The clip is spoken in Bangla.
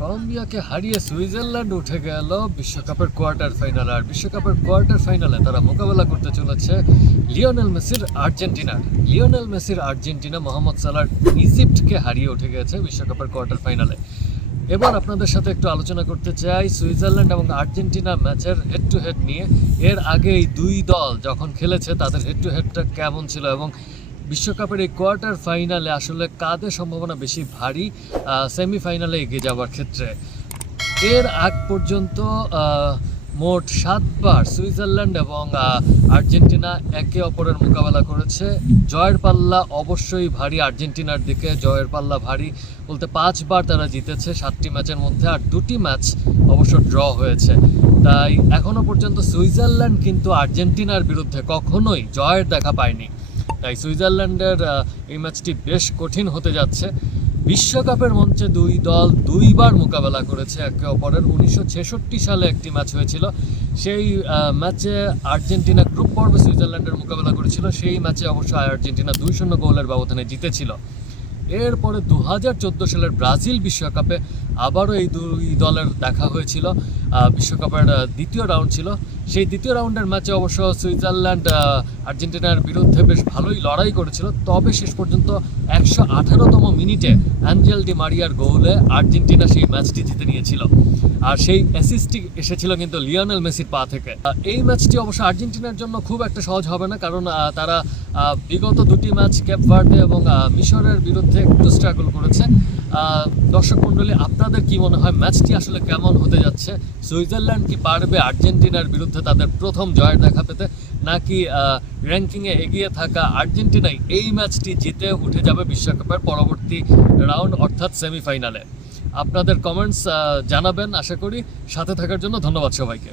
কলম্বিয়াকে হারিয়ে সুইজারল্যান্ড উঠে গেল বিশ্বকাপের কোয়ার্টার ফাইনালে। আর বিশ্বকাপের কোয়ার্টার ফাইনালে তারা মোকাবেলা করতে চলেছে লিওনেল মেসির আর্জেন্টিনার। লিওনেল মেসির আর্জেন্টিনা মোহাম্মদ সালাহর ইজিপ্টকে হারিয়ে উঠে গেছে বিশ্বকাপের কোয়ার্টার ফাইনালে। এবার আপনাদের সাথে একটু আলোচনা করতে চাই সুইজারল্যান্ড এবং আর্জেন্টিনা ম্যাচের হেড টু হেড নিয়ে। এর আগে এই দুই দল যখন খেলেছে তাদের হেড টু হেডটা কেমন ছিল এবং বিশ্বকাপের এই কোয়ার্টার ফাইনালে আসলে কাদের সম্ভাবনা বেশি ভারী সেমিফাইনালে এগিয়ে যাওয়ার ক্ষেত্রে। এর আগ পর্যন্ত মোট 7বার সুইজারল্যান্ড এবং আর্জেন্টিনা একে অপরের মোকাবেলা করেছে। জয়ের পাল্লা অবশ্যই ভারী আর্জেন্টিনার দিকে, জয়ের পাল্লা ভারী বলতে 5বার তারা জিতেছে 7টি ম্যাচের মধ্যে, আর 2টি ম্যাচ অবশ্য ড্র হয়েছে। তাই এখনও পর্যন্ত সুইজারল্যান্ড কিন্তু আর্জেন্টিনার বিরুদ্ধে কখনোই জয়ের দেখা পায়নি। তাই সুইজারল্যান্ডের এই ম্যাচটি বেশ কঠিন হতে যাচ্ছে। বিশ্বকাপের মঞ্চে দুই দল 2বার মোকাবেলা করেছে একে অপরের। 1966 সালে একটি ম্যাচ হয়েছিল, সেই ম্যাচে আর্জেন্টিনা গ্রুপ পর্বে সুইজারল্যান্ডের মোকাবেলা করেছিল। সেই ম্যাচে অবশ্য আর্জেন্টিনা 2-0 গোলের ব্যবধানে জিতেছিল। এরপরে 2014 সালের ব্রাজিল বিশ্বকাপে আবারও এই দুই দলের দেখা হয়েছিল। বিশ্বকাপের দ্বিতীয় রাউন্ড ছিল, সেই দ্বিতীয় রাউন্ডের ম্যাচে অবশ্য সুইজারল্যান্ড আর্জেন্টিনার বিরুদ্ধে বেশ ভালোই লড়াই করেছিল। তবে শেষ পর্যন্ত 118তম মিনিটে অ্যাঞ্জেল ডি মারিয়ার গোলে আর্জেন্টিনা সেই ম্যাচটি জিতে নিয়েছিল। আর সেই অ্যাসিস্টটি এসেছিল কিন্তু লিওনেল মেসির পা থেকে। এই ম্যাচটি অবশ্য আর্জেন্টিনার জন্য খুব একটা সহজ হবে না, কারণ তারা বিগত 2টি ম্যাচ কেপ ভার্দে এবং মিশরের বিরুদ্ধে একটু স্ট্রাগল করেছে। দর্শক মণ্ডলী, আপনাদের কি মনে হয় ম্যাচটি আসলে কেমন হতে যাচ্ছে? সুইজারল্যান্ড কি পারবে আর্জেন্টিনার বিরুদ্ধে তাদের প্রথম জয়ের দেখা পেতে, নাকি র্যাঙ্কিংয়ে এগিয়ে থাকা আর্জেন্টিনাই এই ম্যাচটি জিতে উঠে যাবে বিশ্বকাপের পরবর্তী রাউন্ড অর্থাৎ সেমিফাইনালে? আপনাদের কমেন্টস জানাবেন আশা করি। সাথে থাকার জন্য ধন্যবাদ সবাইকে।